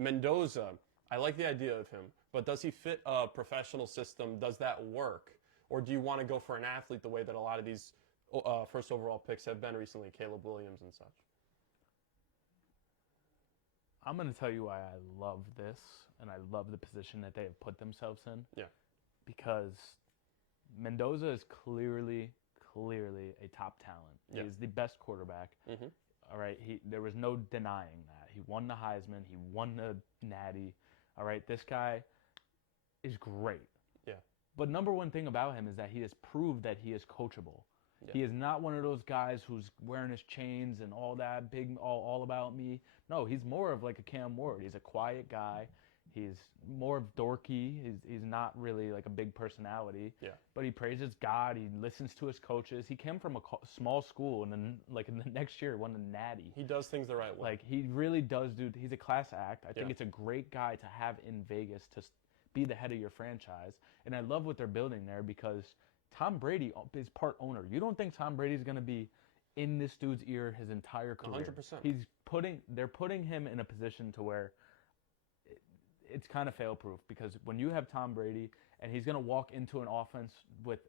Mendoza, I like the idea of him, but does he fit a professional system? Does that work? Or do you want to go for an athlete the way that a lot of these first overall picks have been recently, Caleb Williams and such? I'm going to tell you why I love this, and I love the position that they have put themselves in. Yeah. Because Mendoza is clearly a top talent. Yeah. He's the best quarterback. Mm-hmm. All right. There was no denying that. He won the Heisman. He won the Natty. All right. This guy is great. Yeah. But number one thing about him is that he has proved that he is coachable. Yeah. He is not one of those guys who's wearing his chains and all that big, all about me. No, he's more of like a Cam Ward. He's a quiet guy. He's more of dorky. He's not really like a big personality. Yeah. But he praises God. He listens to his coaches. He came from a small school, and then like in the next year won the Natty. He does things the right way. Like he really does do. He's a class act. I think Yeah. it's a great guy to have in Vegas to be the head of your franchise. And I love what they're building there because Tom Brady is part owner. You don't think Tom Brady's going to be in this dude's ear his entire career? 100%. They're putting him in a position to where it's kind of fail-proof because when you have Tom Brady and he's going to walk into an offense which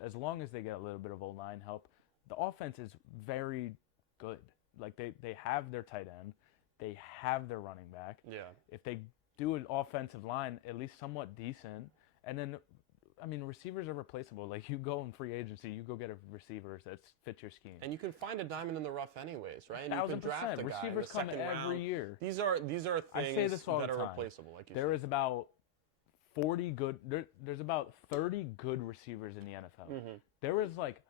as long as they get a little bit of O-line help, the offense is very good. Like they have their tight end, they have their running back. Yeah. If they do an offensive line at least somewhat decent, and then I mean, receivers are replaceable. Like, you go in free agency, you go get a receiver that fits your scheme. And you can find a diamond in the rough anyways, right? And you can 1,000%. draft a guy Receivers in the come second every round. year. These are I say things this all that the are time. replaceable, like you There said. is about 40 good there's about 30 good receivers in the NFL. Mm-hmm. There is like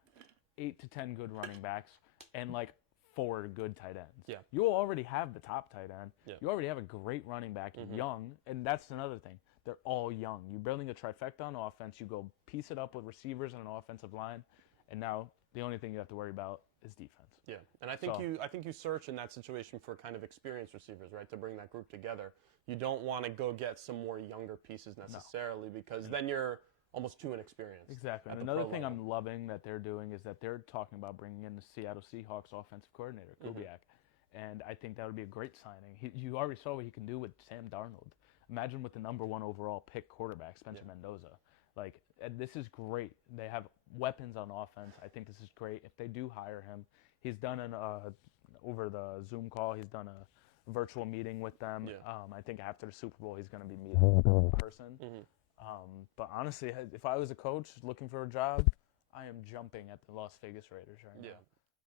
8 to 10 good running backs and like 4 good tight ends. Yeah. You already have the top tight end. Yeah. You already have a great running back, young, and that's another thing. They're all young. You're building a trifecta on offense. You go piece it up with receivers and an offensive line, and now the only thing you have to worry about is defense. Yeah, and I think you search in that situation for kind of experienced receivers, right, to bring that group together. You don't want to go get some more younger pieces necessarily because then you're almost too inexperienced. Exactly. And another thing I'm loving that they're doing is that they're talking about bringing in the Seattle Seahawks offensive coordinator, Kubiak. And I think that would be a great signing. You already saw what he can do with Sam Darnold. Imagine with the number 1 overall pick quarterback, Spencer Mendoza. Like, this is great. They have weapons on offense. I think this is great. If they do hire him, he's done over the Zoom call, he's done a virtual meeting with them. Yeah. I think after the Super Bowl, he's going to be meeting in person. But honestly, if I was a coach looking for a job, I am jumping at the Las Vegas Raiders right now. Yeah.